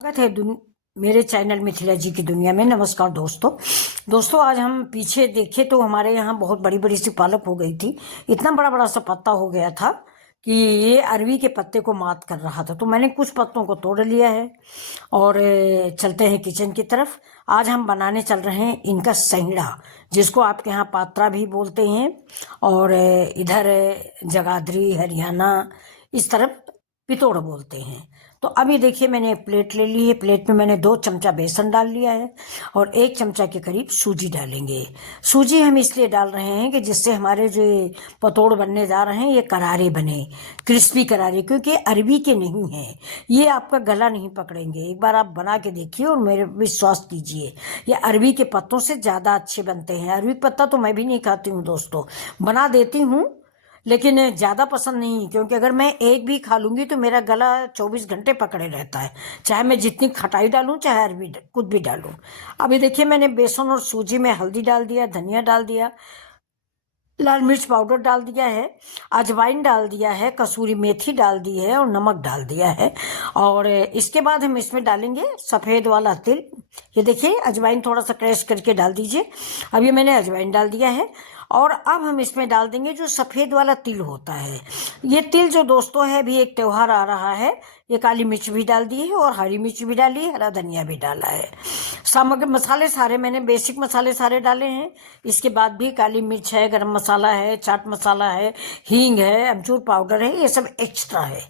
स्वागत है मेरे चैनल मिथिला जी की दुनिया में। नमस्कार दोस्तों आज हम पीछे देखे तो हमारे यहाँ बहुत बड़ी बड़ी सी पालक हो गई थी। इतना बड़ा बड़ा सा पत्ता हो गया था कि ये अरवी के पत्ते को मात कर रहा था। तो मैंने कुछ पत्तों को तोड़ लिया है और चलते हैं किचन की तरफ। आज हम बनाने चल रहे हैं इनका सैंडा, जिसको आपके यहाँ पात्रा भी बोलते हैं और इधर जगाधरी हरियाणा इस तरफ पितोड़ बोलते हैं। तो अभी देखिए मैंने एक प्लेट ले ली है। प्लेट में मैंने 2 चमचा बेसन डाल लिया है और 1 चमचा के करीब सूजी डालेंगे। सूजी हम इसलिए डाल रहे हैं कि जिससे हमारे जो पतोड़ बनने जा रहे हैं ये करारे बने, क्रिस्पी करारे, क्योंकि अरबी के नहीं हैं। ये आपका गला नहीं पकड़ेंगे। एक बार आप बना के देखिए और मेरे विश्वास कीजिए, ये अरबी के पत्तों से ज़्यादा अच्छे बनते हैं। अरबी पत्ता तो मैं भी नहीं खाती हूँ दोस्तों, बना देती हूँ लेकिन ज़्यादा पसंद नहीं, क्योंकि अगर मैं एक भी खा लूँगी तो मेरा गला 24 घंटे पकड़े रहता है, चाहे मैं जितनी खटाई डालूँ चाहे अरबी कुछ भी डालूँ। अभी देखिए मैंने बेसन और सूजी में हल्दी डाल दिया, धनिया डाल दिया, लाल मिर्च पाउडर डाल दिया है, अजवाइन डाल दिया है, कसूरी मेथी डाल दी है और नमक डाल दिया है। और इसके बाद हम इसमें डालेंगे सफ़ेद वाला तिल। ये देखिए अजवाइन थोड़ा सा क्रैश करके डाल दीजिए। अब ये मैंने अजवाइन डाल दिया है और अब हम इसमें डाल देंगे जो सफ़ेद वाला तिल होता है। ये तिल जो दोस्तों है, अभी एक त्यौहार आ रहा है, ये काली मिर्च भी डाल दी है और हरी मिर्च भी डाली है, हरा धनिया भी डाला है। सामग्री मसाले सारे मैंने बेसिक मसाले सारे डाले हैं। इसके बाद भी काली मिर्च है, गरम मसाला है, चाट मसाला है, हींग है, अमचूर पाउडर है, ये सब एक्स्ट्रा है।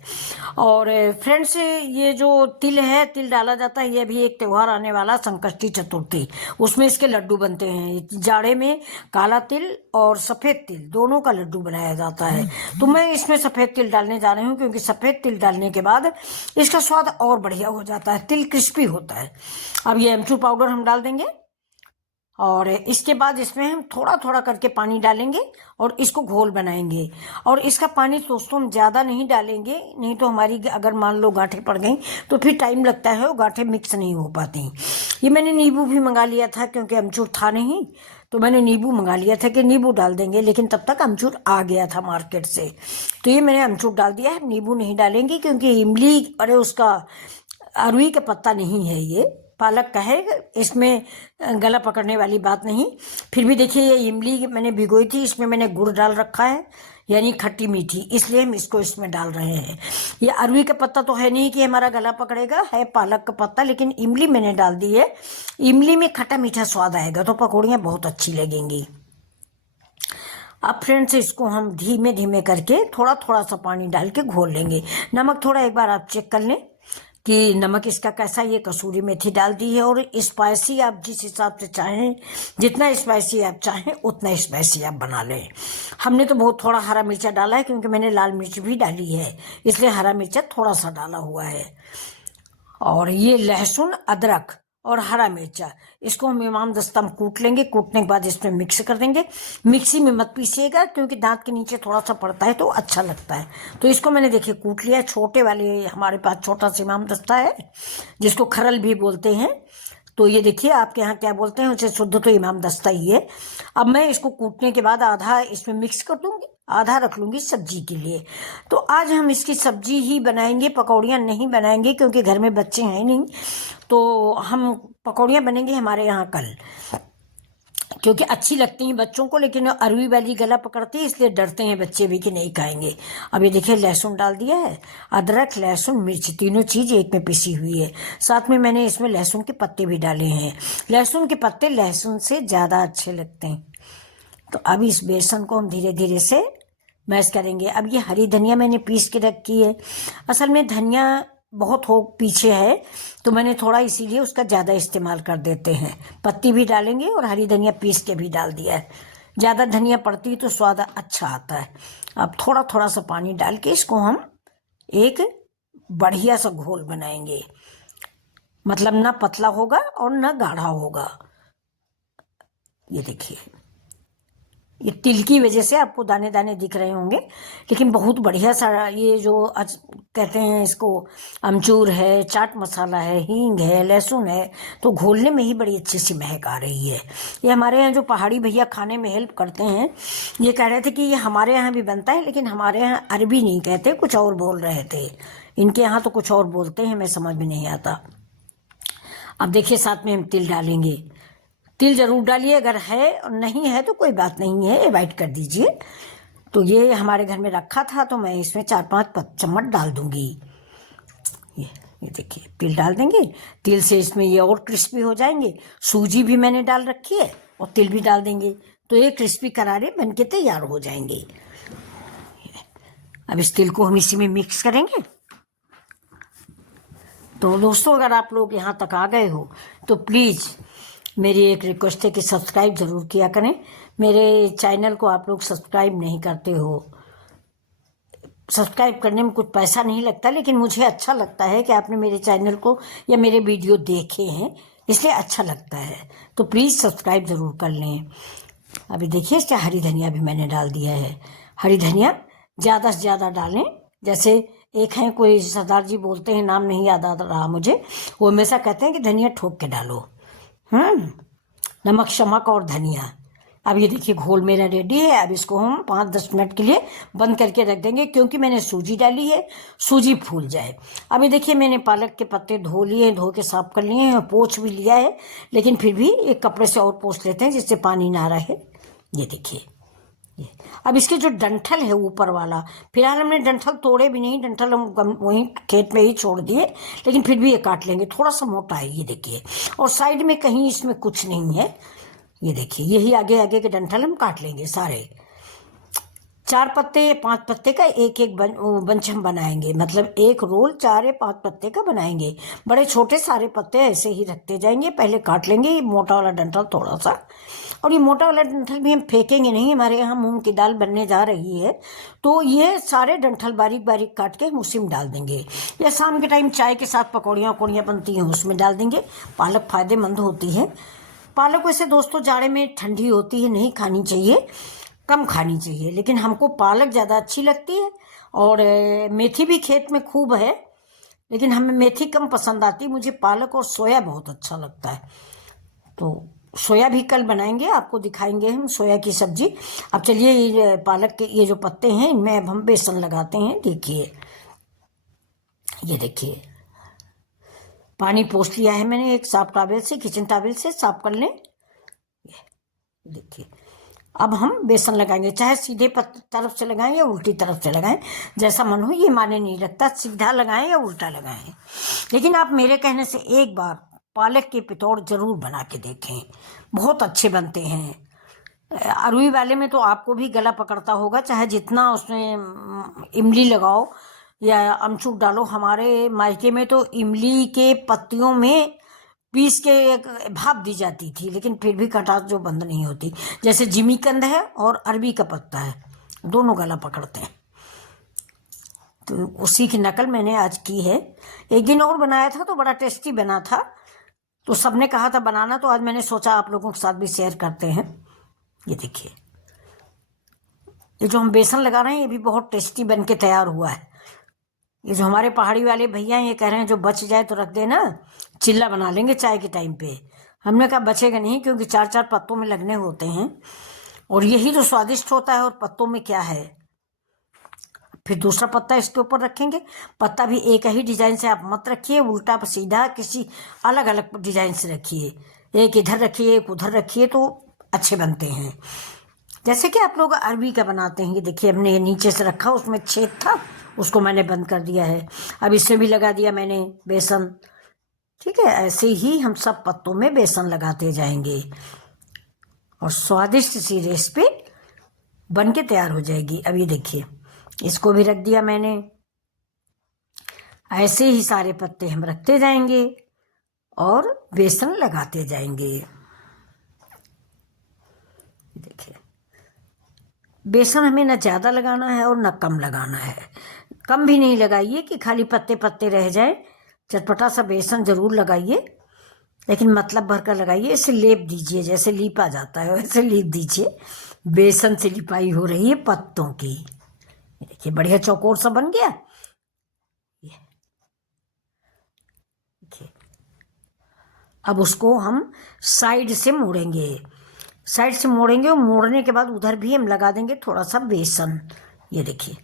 और फ्रेंड्स ये जो तिल है, तिल डाला जाता है, ये अभी एक त्यौहार आने वाला संकष्टी चतुर्थी, उसमें इसके लड्डू बनते हैं। जाड़े में काला तिल और सफ़ेद तिल दोनों का लड्डू बनाया जाता है। तो मैं इसमें सफ़ेद तिल डालने जा रही हूँ, क्योंकि सफ़ेद तिल डालने के बाद इसका स्वाद और बढ़िया हो जाता है, तिल क्रिस्पी होता है। अब ये अमचूर पाउडर हम डाल देंगे और इसके बाद इसमें हम थोड़ा थोड़ा करके पानी डालेंगे और इसको घोल बनाएंगे। और इसका पानी दोस्तों हम ज़्यादा नहीं डालेंगे, नहीं तो हमारी अगर मान लो गांठें पड़ गई तो फिर टाइम लगता है, वो गांठें मिक्स नहीं हो पाती। ये मैंने नींबू भी मंगा लिया था, क्योंकि अमचूर था नहीं तो मैंने नींबू मंगा लिया था कि नींबू डाल देंगे, लेकिन तब तक अमचूर आ गया था मार्केट से, तो ये मैंने अमचूर डाल दिया है। नींबू नहीं डालेंगे क्योंकि इमली अरे उसका अरवी का पत्ता नहीं है, ये पालक का है, इसमें गला पकड़ने वाली बात नहीं। फिर भी देखिए ये इमली मैंने भिगोई थी, इसमें मैंने गुड़ डाल रखा है, यानी खट्टी मीठी, इसलिए हम इसको इसमें डाल रहे हैं। ये अरवी का पत्ता तो है नहीं कि हमारा गला पकड़ेगा, है पालक का पत्ता, लेकिन इमली मैंने डाल दी है। इमली में खट्टा मीठा स्वाद आएगा तो पकौड़ियाँ बहुत अच्छी लगेंगी। अब फ्रेंड्स इसको हम धीमे धीमे करके थोड़ा थोड़ा सा पानी डाल के घोल लेंगे। नमक थोड़ा एक बार आप चेक कर लें कि नमक इसका कैसा। ये कसूरी मेथी डाल दी है और स्पाइसी आप जिस हिसाब से चाहें, जितना स्पाइसी आप चाहें उतना स्पाइसी आप बना लें। हमने तो बहुत थोड़ा हरा मिर्चा डाला है, क्योंकि मैंने लाल मिर्च भी डाली है, इसलिए हरा मिर्चा थोड़ा सा डाला हुआ है। और ये लहसुन, अदरक और हरा मिर्चा, इसको हम इमाम दस्ता में कूट लेंगे। कूटने के बाद इसमें मिक्स कर देंगे। मिक्सी में मत पीसिएगा, क्योंकि दांत के नीचे थोड़ा सा पड़ता है तो अच्छा लगता है। तो इसको मैंने देखिए कूट लिया। छोटे वाले हमारे पास छोटा सा इमाम दस्ता है, जिसको खरल भी बोलते हैं। तो ये देखिए आपके यहाँ क्या बोलते हैं, उसे शुद्ध तो इमाम दस्ता ही है। अब मैं इसको कूटने के बाद आधा इसमें मिक्स कर दूंगी, आधा रख लूंगी सब्जी के लिए। तो आज हम इसकी सब्जी ही बनाएंगे, पकौड़ियाँ नहीं बनाएंगे, क्योंकि घर में बच्चे हैं नहीं। तो हम पकौड़ियाँ बनेंगे हमारे यहाँ कल, क्योंकि अच्छी लगती हैं बच्चों को, लेकिन अरवी वाली गला पकड़ती है, इसलिए डरते हैं बच्चे भी कि नहीं खाएंगे। अब ये देखिए लहसुन डाल दिया है, अदरक, लहसुन, मिर्च तीनों चीज़ एक में पिसी हुई है। साथ में मैंने इसमें लहसुन के पत्ते भी डाले हैं। लहसुन के पत्ते लहसुन से ज़्यादा अच्छे लगते हैं। तो अब इस बेसन को हम धीरे धीरे से मैश करेंगे। अब ये हरी धनिया मैंने पीस के रखी है। असल में धनिया बहुत हो पीछे है, तो मैंने थोड़ा इसीलिए उसका ज़्यादा इस्तेमाल कर देते हैं। पत्ती भी डालेंगे और हरी धनिया पीस के भी डाल दिया है। ज़्यादा धनिया पड़ती है तो स्वाद अच्छा आता है। अब थोड़ा थोड़ा सा पानी डाल के इसको हम एक बढ़िया सा घोल बनाएंगे, मतलब ना पतला होगा और ना गाढ़ा होगा। ये देखिए ये तिल की वजह से आपको दाने दाने दिख रहे होंगे, लेकिन बहुत बढ़िया सा ये जो कहते हैं इसको अमचूर है, चाट मसाला है, हींग है, लहसुन है, तो घोलने में ही बड़ी अच्छी सी महक आ रही है। ये हमारे यहाँ जो पहाड़ी भैया खाने में हेल्प करते हैं, ये कह रहे थे कि ये हमारे यहाँ भी बनता है, लेकिन हमारे यहाँ अरबी नहीं कहते, कुछ और बोल रहे थे। इनके यहाँ तो कुछ और बोलते हैं, मैं समझ में नहीं आता। अब देखिए साथ में हम तिल डालेंगे। तिल जरूर डालिए, अगर है और नहीं है तो कोई बात नहीं है, अवॉइड कर दीजिए। तो ये हमारे घर में रखा था तो मैं इसमें 4-5 चम्मच डाल दूंगी। ये देखिए तिल डाल देंगे। तिल से इसमें ये और क्रिस्पी हो जाएंगे। सूजी भी मैंने डाल रखी है और तिल भी डाल देंगे तो ये क्रिस्पी करारे बन के तैयार हो जाएंगे। अब इस तिल को हम इसी में मिक्स करेंगे। तो दोस्तों अगर आप लोग यहाँ तक आ गए हो तो प्लीज़ मेरी एक रिक्वेस्ट है कि सब्सक्राइब ज़रूर किया करें। मेरे चैनल को आप लोग सब्सक्राइब नहीं करते हो। सब्सक्राइब करने में कुछ पैसा नहीं लगता, लेकिन मुझे अच्छा लगता है कि आपने मेरे चैनल को या मेरे वीडियो देखे हैं, इसलिए अच्छा लगता है। तो प्लीज़ सब्सक्राइब ज़रूर कर लें। अभी देखिए इसका हरी धनिया भी मैंने डाल दिया है। हरी धनिया ज़्यादा से ज़्यादा डालें। जैसे एक हैं कोई सरदार जी बोलते हैं, नाम नहीं याद आ रहा मुझे, वो हमेशा कहते हैं कि धनिया ठोक के डालो। नमक शमक और धनिया। अब ये देखिए घोल मेरा रेडी है। अब इसको हम 5-10 मिनट के लिए बंद करके रख देंगे, क्योंकि मैंने सूजी डाली है, सूजी फूल जाए। अब ये देखिए मैंने पालक के पत्ते धो लिए, धो के साफ कर लिए हैं, पोंछ भी लिया है, लेकिन फिर भी एक कपड़े से और पोंछ लेते हैं जिससे पानी ना रहे। ये देखिए ये। अब इसके जो डंठल है ऊपर वाला, फिलहाल हमने डंठल तोड़े भी नहीं, डंठल हम वहीं खेत में ही छोड़ दिए, लेकिन फिर भी ये काट लेंगे। थोड़ा सा मोटा है ये देखिए, और साइड में कहीं इसमें कुछ नहीं है। ये देखिए यही आगे आगे के डंठल हम काट लेंगे सारे। 4 पत्ते 5 पत्ते का एक एक बंच हम बनाएंगे, मतलब एक रोल 4 या 5 पत्ते का बनाएंगे। बड़े छोटे सारे पत्ते ऐसे ही रखते जाएंगे। पहले काट लेंगे ये मोटा वाला डंठल थोड़ा सा, और ये मोटा वाला डंठल भी हम फेंकेंगे नहीं। हमारे यहाँ मूंग की दाल बनने जा रही है तो ये सारे डंठल बारीक बारीक काट के हम उसी में डाल देंगे, या शाम के टाइम चाय के साथ पकौड़ियाँ वकौड़ियाँ बनती हैं उसमें डाल देंगे। पालक फ़ायदेमंद होती है। पालक वैसे दोस्तों जाड़े में ठंडी होती है, नहीं खानी चाहिए, कम खानी चाहिए, लेकिन हमको पालक ज़्यादा अच्छी लगती है। और मेथी भी खेत में खूब है, लेकिन हमें मेथी कम पसंद आती। मुझे पालक और सोया बहुत अच्छा लगता है। तो सोया भी कल बनाएंगे, आपको दिखाएंगे हम सोया की सब्जी। अब चलिए ये पालक के ये जो पत्ते हैं इनमें अब हम बेसन लगाते हैं। देखिए ये देखिए पानी पोंछ लिया है मैंने एक साफ टॉवल से, किचन टॉवल से साफ कर लें। देखिए अब हम बेसन लगाएंगे, चाहे सीधे तरफ से लगाएं या उल्टी तरफ से लगाएं, जैसा मन हो। ये माने नहीं रखता सीधा लगाएं या उल्टा लगाएं, लेकिन आप मेरे कहने से एक बार पालक के पितौड़ जरूर बना के देखें, बहुत अच्छे बनते हैं। अरुई वाले में तो आपको भी गला पकड़ता होगा, चाहे जितना उसमें इमली लगाओ या अमचूर डालो। हमारे मायके में तो इमली के पत्तियों में पीस के भाप दी जाती थी, लेकिन फिर भी खटास जो बंद नहीं होती। जैसे जिमीकंद है और अरबी का पत्ता है, दोनों गला पकड़ते हैं। तो उसी की नकल मैंने आज की है। एक दिन और बनाया था तो बड़ा टेस्टी बना था, तो सबने कहा था बनाना, तो आज मैंने सोचा आप लोगों के साथ भी शेयर करते हैं। ये देखिए ये जो हम बेसन लगा रहे हैं ये भी बहुत टेस्टी बन के तैयार हुआ है। ये जो हमारे पहाड़ी वाले भैया ये कह रहे हैं जो बच जाए तो रख देना, चिल्ला बना लेंगे चाय के टाइम पे। हमने कहा बचेगा नहीं, क्योंकि 4-4 पत्तों में लगने होते हैं, और यही तो स्वादिष्ट होता है। और पत्तों में क्या है, फिर दूसरा पत्ता इसके ऊपर रखेंगे। पत्ता भी एक ही डिजाइन से आप मत रखिए, उल्टा सीधा किसी अलग अलग डिजाइन से रखिए। एक इधर रखिए एक उधर रखिए तो अच्छे बनते हैं। जैसे कि आप लोग अरबी का बनाते हैं। ये देखिए हमने ये नीचे से रखा, उसमें छेद था, उसको मैंने बंद कर दिया है। अब इसमें भी लगा दिया मैंने बेसन। ठीक है, ऐसे ही हम सब पत्तों में बेसन लगाते जाएंगे और स्वादिष्ट सी रेसिपी बन के तैयार हो जाएगी। अब ये देखिए इसको भी रख दिया मैंने। ऐसे ही सारे पत्ते हम रखते जाएंगे और बेसन लगाते जाएंगे। देखिए बेसन हमें न ज़्यादा लगाना है और न कम लगाना है। कम भी नहीं लगाइए कि खाली पत्ते पत्ते रह जाए। चटपटा सा बेसन ज़रूर लगाइए, लेकिन मतलब भर कर लगाइए। इसे लेप दीजिए, जैसे लीपा जाता है वैसे लीप दीजिए। बेसन से लिपाई हो रही है पत्तों की। देखिए बढ़िया चौकोर सा बन गया। देखिए अब उसको हम साइड से मोड़ेंगे। साइड से मोड़ेंगे और मोड़ने के बाद उधर भी हम लगा देंगे थोड़ा सा बेसन। ये देखिए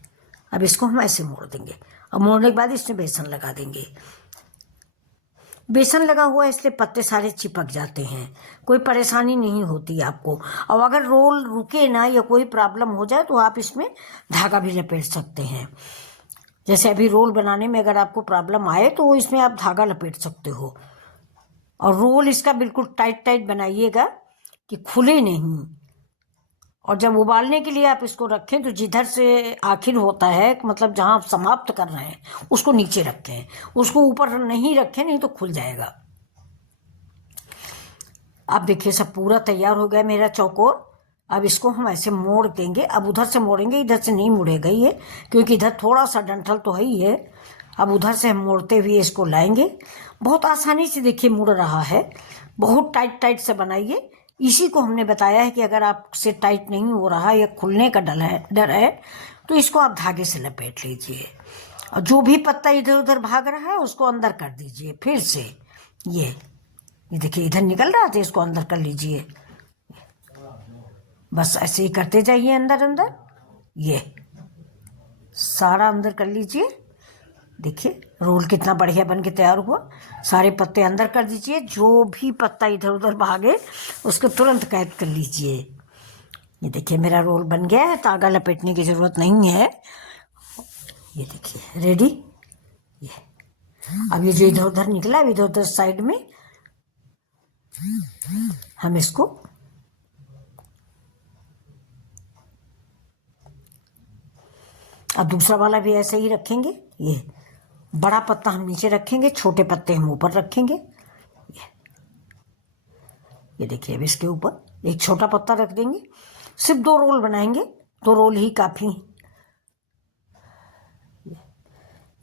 अब इसको हम ऐसे मोड़ देंगे और मोड़ने के बाद इसमें बेसन लगा देंगे। बेसन लगा हुआ है इसलिए पत्ते सारे चिपक जाते हैं, कोई परेशानी नहीं होती आपको। और अगर रोल रुके ना या कोई प्रॉब्लम हो जाए तो आप इसमें धागा भी लपेट सकते हैं। जैसे अभी रोल बनाने में अगर आपको प्रॉब्लम आए तो इसमें आप धागा लपेट सकते हो। और रोल इसका बिल्कुल टाइट टाइट बनाइएगा कि खुले नहीं। और जब उबालने के लिए आप इसको रखें तो जिधर से आखिर होता है, मतलब जहां आप समाप्त कर रहे हैं, उसको नीचे रखें, उसको ऊपर नहीं रखें, नहीं तो खुल जाएगा। अब देखिए सब पूरा तैयार हो गया मेरा चौकोर। अब इसको हम ऐसे मोड़ देंगे। अब उधर से मोड़ेंगे, इधर से नहीं मुड़ेगा ये, क्योंकि इधर थोड़ा सा डंठल तो है ही है। अब उधर से हम मोड़ते हुए इसको लाएंगे। बहुत आसानी से देखिए मुड़ रहा है। बहुत टाइट टाइट से बनाइए। इसी को हमने बताया है कि अगर आपसे टाइट नहीं हो रहा या खुलने का डर है तो इसको आप धागे से लपेट लीजिए। और जो भी पत्ता इधर उधर भाग रहा है उसको अंदर कर दीजिए फिर से। ये देखिए इधर निकल रहा था, इसको अंदर कर लीजिए। बस ऐसे ही करते जाइए अंदर अंदर, ये सारा अंदर कर लीजिए। देखिए रोल कितना बढ़िया बन के तैयार हुआ। सारे पत्ते अंदर कर दीजिए, जो भी पत्ता इधर उधर भागे उसको तुरंत कैद कर लीजिए। ये देखिए मेरा रोल बन गया है, धागा लपेटने की ज़रूरत नहीं है। ये देखिए रेडी। ये अब ये जो इधर उधर निकला, इधर उधर साइड में हम इसको अब दूसरा वाला भी ऐसे ही रखेंगे। ये बड़ा पत्ता हम नीचे रखेंगे, छोटे पत्ते हम ऊपर रखेंगे। ये देखिए अब इसके ऊपर एक छोटा पत्ता रख देंगे। सिर्फ 2 रोल बनाएंगे, 2 रोल ही काफ़ी हैं।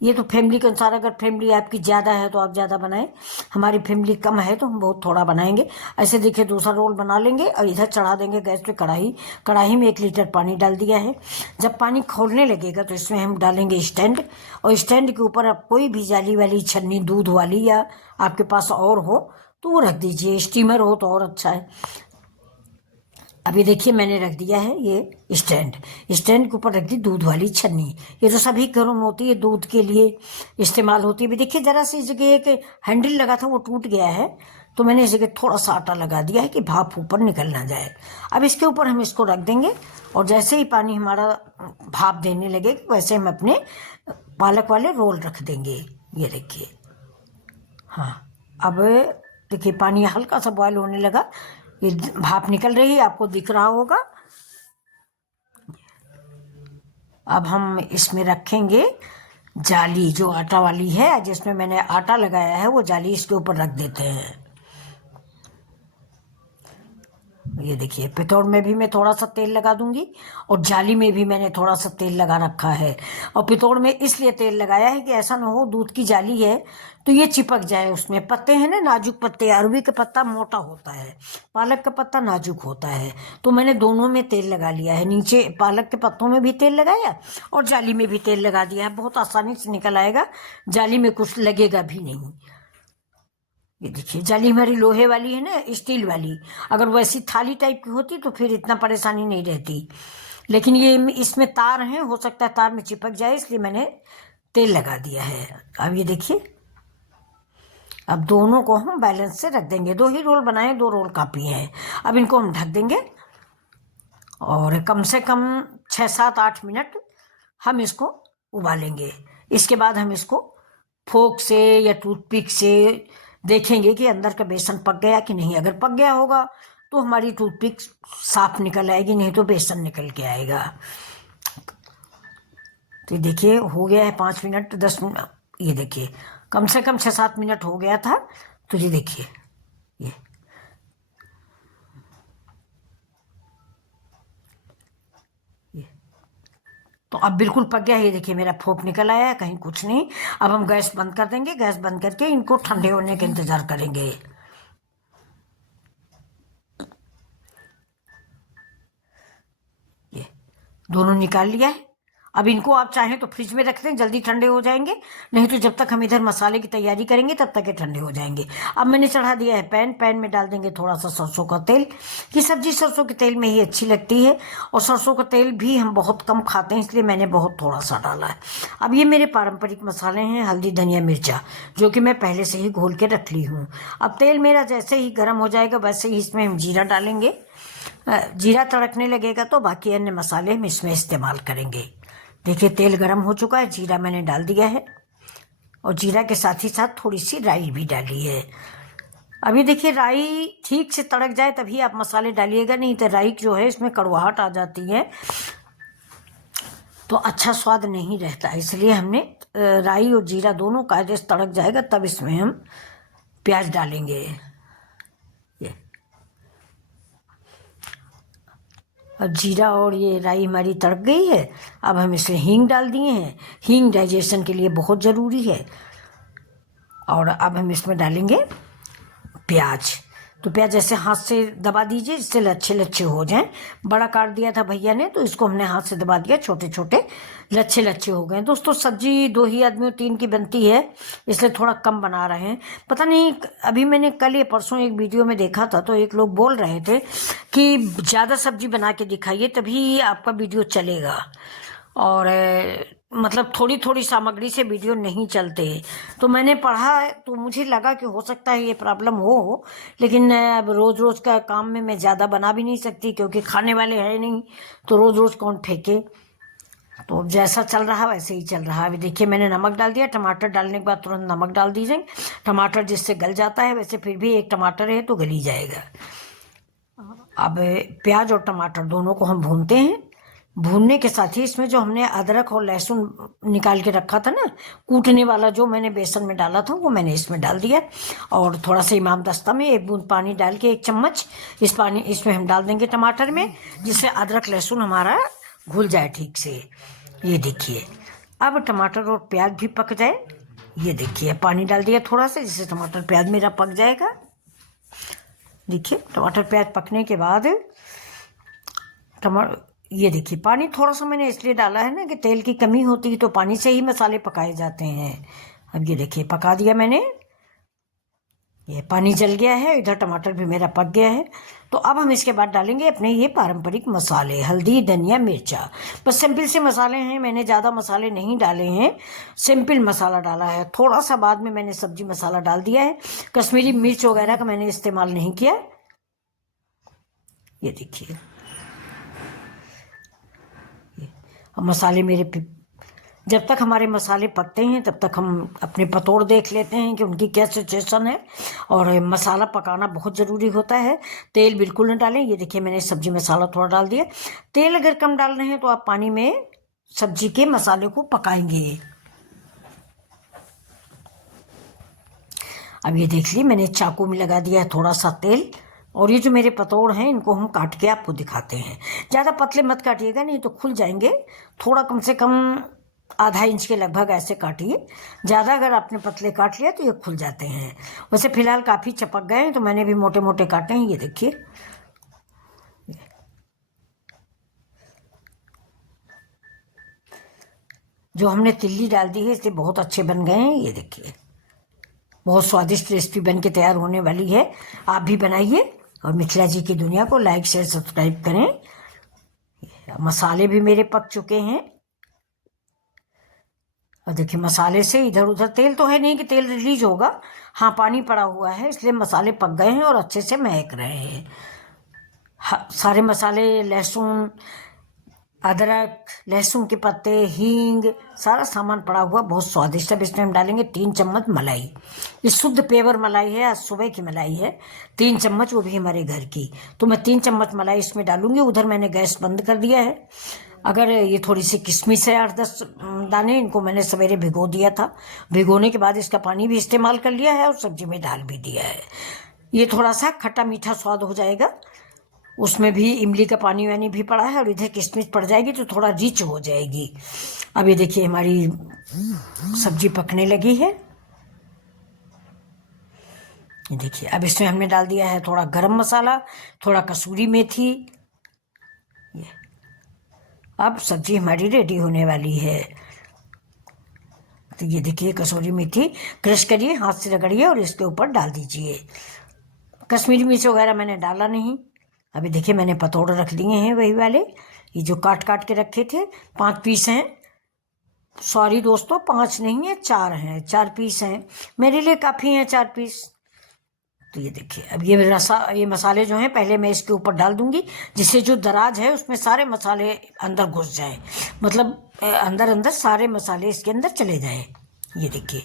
ये तो फैमिली के अनुसार, अगर फैमिली आपकी ज़्यादा है तो आप ज़्यादा बनाएं। हमारी फैमिली कम है तो हम बहुत थोड़ा बनाएंगे। ऐसे देखिए दूसरा रोल बना लेंगे और इधर चढ़ा देंगे गैस पे कढ़ाई में 1 लीटर पानी डाल दिया है। जब पानी खौलने लगेगा तो इसमें हम डालेंगे स्टैंड। और स्टैंड के ऊपर आप कोई भी जाली वाली छन्नी, दूध वाली या आपके पास और हो तो वो रख दीजिए। स्टीमर हो तो और अच्छा है। अभी देखिए मैंने रख दिया है ये स्टैंड के ऊपर रख दी दूध वाली छन्नी। ये तो सभी घरों में होती है, दूध के लिए इस्तेमाल होती है। भी देखिए जरा सी जगह एक हैंडल लगा था वो टूट गया है, तो मैंने इस जगह थोड़ा सा आटा लगा दिया है कि भाप ऊपर निकल ना जाए। अब इसके ऊपर हम इसको रख देंगे और जैसे ही पानी हमारा भाप देने लगे वैसे हम अपने पालक वाले रोल रख देंगे। ये देखिए, हाँ अब देखिए पानी हल्का सा बॉयल होने लगा, ये भाप निकल रही है, आपको दिख रहा होगा। अब हम इसमें रखेंगे जाली, जो आटा वाली है, जिसमें मैंने आटा लगाया है वो जाली इसके ऊपर रख देते हैं। ये देखिए पितौड़ में भी मैं थोड़ा सा तेल लगा दूंगी और जाली में भी मैंने थोड़ा सा तेल लगा रखा है। और पितौड़ में इसलिए तेल लगाया है कि ऐसा ना हो दूध की जाली है तो ये चिपक जाए उसमें। पत्ते हैं ना नाजुक पत्ते, अरबी का पत्ता मोटा होता है, पालक का पत्ता नाजुक होता है, तो मैंने दोनों में तेल लगा लिया है। नीचे पालक के पत्तों में भी तेल लगाया और जाली में भी तेल लगा दिया है। बहुत आसानी से निकल आएगा, जाली में कुछ लगेगा भी नहीं। ये देखिए जाली हमारी लोहे वाली है ना, स्टील वाली। अगर वैसी थाली टाइप की होती तो फिर इतना परेशानी नहीं रहती, लेकिन ये इसमें तार हैं, हो सकता है तार में चिपक जाए, इसलिए मैंने तेल लगा दिया है। अब ये देखिए, अब दोनों को हम बैलेंस से रख देंगे। 2 ही रोल बनाए, 2 रोल काफ़ी हैं। अब इनको हम ढक देंगे और कम से कम 6, 7, 8 मिनट हम इसको उबालेंगे। इसके बाद हम इसको फोक से या टूथपिक से देखेंगे कि अंदर का बेसन पक गया कि नहीं। अगर पक गया होगा तो हमारी टूथपिक साफ निकल आएगी, नहीं तो बेसन निकल के आएगा। तो देखिए हो गया है 5 मिनट 10 मिनट, ये देखिए कम से कम 6-7 मिनट हो गया था। तो ये देखिए ये तो अब बिल्कुल पक गया है। ये देखिए मेरा फोक निकल आया है, कहीं कुछ नहीं। अब हम गैस बंद कर देंगे। गैस बंद करके इनको ठंडे होने का इंतजार करेंगे। ये दोनों निकाल लिया है। अब इनको आप चाहें तो फ्रिज में रख दें, जल्दी ठंडे हो जाएंगे, नहीं तो जब तक हम इधर मसाले की तैयारी करेंगे तब तक ये ठंडे हो जाएंगे। अब मैंने चढ़ा दिया है पैन में डाल देंगे थोड़ा सा सरसों का तेल। ये सब्जी सरसों के तेल में ही अच्छी लगती है, और सरसों का तेल भी हम बहुत कम खाते हैं, इसलिए मैंने बहुत थोड़ा सा डाला है। अब ये मेरे पारंपरिक मसाले हैं, हल्दी धनिया मिर्चा, जो कि मैं पहले से ही घोल के रख ली हूँ। अब तेल मेरा जैसे ही गर्म हो जाएगा वैसे ही इसमें हम जीरा डालेंगे। जीरा तड़कने लगेगा तो बाकी अन्य मसाले हम इसमें इस्तेमाल करेंगे। देखिए तेल गर्म हो चुका है, जीरा मैंने डाल दिया है, और जीरा के साथ ही साथ थोड़ी सी राई भी डाली है। अभी देखिए राई ठीक से तड़क जाए तभी आप मसाले डालिएगा, नहीं तो राई जो है इसमें कड़वाहट आ जाती है तो अच्छा स्वाद नहीं रहता। इसलिए हमने राई और जीरा दोनों कायदे से तड़क जाएगा तब इसमें हम प्याज डालेंगे। ये अब जीरा और ये राई हमारी तड़क गई है। अब हम इसमें हींग डाल दिए हैं, हींग डाइजेशन के लिए बहुत ज़रूरी है। और अब हम इसमें डालेंगे प्याज। तो प्याज ऐसे हाथ से दबा दीजिए जिससे लच्छे लच्छे हो जाएं। बड़ा काट दिया था भैया ने तो इसको हमने हाथ से दबा दिया, छोटे छोटे लच्छे लच्छे हो गए। दोस्तों सब्जी 2 ही आदमियों 3 की बनती है, इसलिए थोड़ा कम बना रहे हैं। पता नहीं, अभी मैंने कल या परसों एक वीडियो में देखा था तो एक लोग बोल रहे थे कि ज़्यादा सब्जी बना के दिखाइए तभी आपका वीडियो चलेगा, और मतलब थोड़ी थोड़ी सामग्री से वीडियो नहीं चलते। तो मैंने पढ़ा तो मुझे लगा कि हो सकता है ये प्रॉब्लम हो, लेकिन अब रोज़ रोज़ का काम में मैं ज़्यादा बना भी नहीं सकती क्योंकि खाने वाले हैं नहीं, तो रोज़ रोज़ कौन फेंके। तो जैसा चल रहा वैसे ही चल रहा है। अभी देखिए मैंने नमक डाल दिया, टमाटर डालने के बाद तुरंत नमक डाल दीजिए। टमाटर जिससे गल जाता है, वैसे फिर भी एक टमाटर है तो गल ही जाएगा। अब प्याज और टमाटर दोनों को हम भूनते हैं। भूनने के साथ ही इसमें जो हमने अदरक और लहसुन निकाल के रखा था ना, कूटने वाला जो मैंने बेसन में डाला था वो मैंने इसमें डाल दिया, और थोड़ा सा इमाम दस्ता में 1 बूंद पानी डाल के 1 चम्मच इस पानी इसमें हम डाल देंगे टमाटर में, जिससे अदरक लहसुन हमारा घुल जाए ठीक से। ये देखिए अब टमाटर और प्याज भी पक जाए। ये देखिए पानी डाल दिया थोड़ा सा, जिससे टमाटर प्याज मेरा पक जाएगा। देखिए टमाटर प्याज पकने के बाद ये देखिए पानी थोड़ा सा मैंने इसलिए डाला है ना कि तेल की कमी होती है तो पानी से ही मसाले पकाए जाते हैं। अब ये देखिए पका दिया मैंने, ये पानी जल गया है, इधर टमाटर भी मेरा पक गया है। तो अब हम इसके बाद डालेंगे अपने ये पारंपरिक मसाले, हल्दी धनिया मिर्चा। बस सिंपल से मसाले हैं, मैंने ज़्यादा मसाले नहीं डाले हैं, सिंपल मसाला डाला है। थोड़ा सा बाद में मैंने सब्जी मसाला डाल दिया है, कश्मीरी मिर्च वगैरह का मैंने इस्तेमाल नहीं किया। ये देखिए मसाले मेरे जब तक हमारे मसाले पकते हैं तब तक हम अपने पतोड़ देख लेते हैं कि उनकी क्या सिचुएशन है। और मसाला पकाना बहुत ज़रूरी होता है, तेल बिल्कुल न डालें। ये देखिए मैंने सब्जी मसाला थोड़ा डाल दिया। तेल अगर कम डाल रहे हैं तो आप पानी में सब्जी के मसाले को पकाएंगे। अब ये देख ली मैंने चाकू में लगा दिया है थोड़ा सा तेल, और ये जो मेरे पतोड़ हैं इनको हम काट के आपको दिखाते हैं। ज़्यादा पतले मत काटिएगा नहीं तो खुल जाएंगे, थोड़ा कम से कम ½ इंच के लगभग ऐसे काटिए। ज़्यादा अगर आपने पतले काट लिया तो ये खुल जाते हैं। वैसे फ़िलहाल काफ़ी चपक गए हैं तो मैंने भी मोटे मोटे काटे हैं। ये देखिए जो हमने तिल्ली डाल दी है इसलिए बहुत अच्छे बन गए हैं। ये देखिए बहुत स्वादिष्ट रेसिपी बन के तैयार होने वाली है, आप भी बनाइए और मिथिला जी की दुनिया को लाइक शेयर सब्सक्राइब करें। मसाले भी मेरे पक चुके हैं, और देखिए मसाले से इधर उधर तेल तो है नहीं कि तेल रिलीज होगा, हाँ पानी पड़ा हुआ है इसलिए मसाले पक गए हैं और अच्छे से महक रहे हैं। सारे मसाले, लहसुन, अदरक, लहसुन के पत्ते, हींग, सारा सामान पड़ा हुआ बहुत स्वादिष्ट। अब इसमें हम डालेंगे 3 चम्मच मलाई। ये शुद्ध पेवर मलाई है, आज सुबह की मलाई है, 3 चम्मच, वो भी हमारे घर की। तो मैं 3 चम्मच मलाई इसमें डालूंगी। उधर मैंने गैस बंद कर दिया है। अगर ये थोड़ी सी किशमिश है 8-10 दाने, इनको मैंने सवेरे भिगो दिया था, भिगोने के बाद इसका पानी भी इस्तेमाल कर लिया है और सब्जी में डाल भी दिया है। ये थोड़ा सा खट्टा मीठा स्वाद हो जाएगा, उसमें भी इमली का पानी वानी भी पड़ा है और इधर किशमिश पड़ जाएगी तो थोड़ा रिच हो जाएगी। अब ये देखिए हमारी सब्जी पकने लगी है। ये देखिए अब इसमें हमने डाल दिया है थोड़ा गरम मसाला, थोड़ा कसूरी मेथी, अब सब्जी हमारी रेडी होने वाली है। तो ये देखिए कसूरी मेथी क्रश करिए, हाथ से रगड़िए और इसके ऊपर डाल दीजिए। कश्मीरी मिर्च वगैरह मैंने डाला नहीं। अभी देखिए मैंने पतोड़ रख दिए हैं वही वाले, ये जो काट काट के रखे थे। 5 पीस हैं, सॉरी दोस्तों 5 नहीं है 4 हैं, 4 पीस हैं, मेरे लिए काफ़ी हैं 4 पीस। तो ये देखिए अब ये मसाले जो हैं पहले मैं इसके ऊपर डाल दूंगी, जिससे जो दराज है उसमें सारे मसाले अंदर घुस जाएं, मतलब अंदर अंदर सारे मसाले इसके अंदर चले जाएं। ये देखिए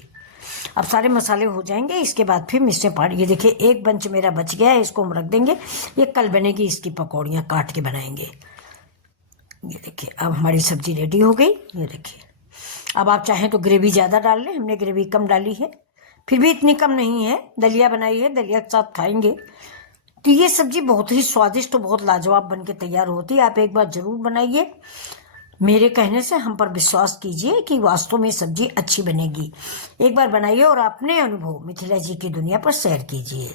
अब सारे मसाले हो जाएंगे, इसके बाद फिर मिर्चें पाउडर। ये देखिए एक बंच मेरा बच गया है, इसको हम रख देंगे, ये कल बनेगी, इसकी पकौड़ियाँ काट के बनाएंगे। ये देखिए अब हमारी सब्जी रेडी हो गई। ये देखिए अब आप चाहें तो ग्रेवी ज़्यादा डाल लें, हमने ग्रेवी कम डाली है, फिर भी इतनी कम नहीं है। दलिया बनाई है, दलिया के साथ खाएंगे। तो ये सब्जी बहुत ही स्वादिष्ट और बहुत लाजवाब बन के तैयार होती है। आप एक बार ज़रूर बनाइए, मेरे कहने से हम पर विश्वास कीजिए कि वास्तव में सब्जी अच्छी बनेगी। एक बार बनाइए और अपने अनुभव मिथिला जी की दुनिया पर शेयर कीजिए।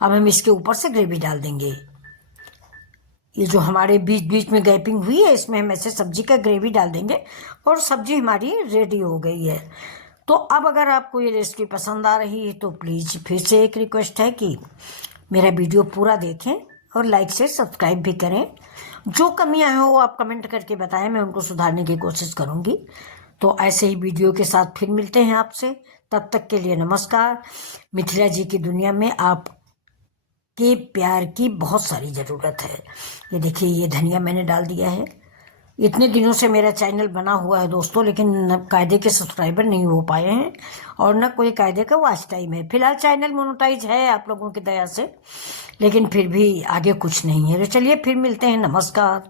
अब हम इसके ऊपर से ग्रेवी डाल देंगे। ये जो हमारे बीच बीच में गैपिंग हुई है, इसमें हम ऐसे सब्जी का ग्रेवी डाल देंगे और सब्जी हमारी रेडी हो गई है। तो अब अगर आपको ये रेसिपी पसंद आ रही है तो प्लीज़ फिर से एक रिक्वेस्ट है कि मेरा वीडियो पूरा देखें और लाइक से सब्सक्राइब भी करें। जो कमियां हैं वो आप कमेंट करके बताएं, मैं उनको सुधारने की कोशिश करूंगी। तो ऐसे ही वीडियो के साथ फिर मिलते हैं आपसे, तब तक के लिए नमस्कार। मिथिला जी की दुनिया में आप के प्यार की बहुत सारी ज़रूरत है। ये देखिए ये धनिया मैंने डाल दिया है। इतने दिनों से मेरा चैनल बना हुआ है दोस्तों, लेकिन न कायदे के सब्सक्राइबर नहीं हो पाए हैं और न कोई कायदे का वॉच टाइम है। फिलहाल चैनल मोनेटाइज है आप लोगों की दया से, लेकिन फिर भी आगे कुछ नहीं है। तो चलिए फिर मिलते हैं, नमस्कार।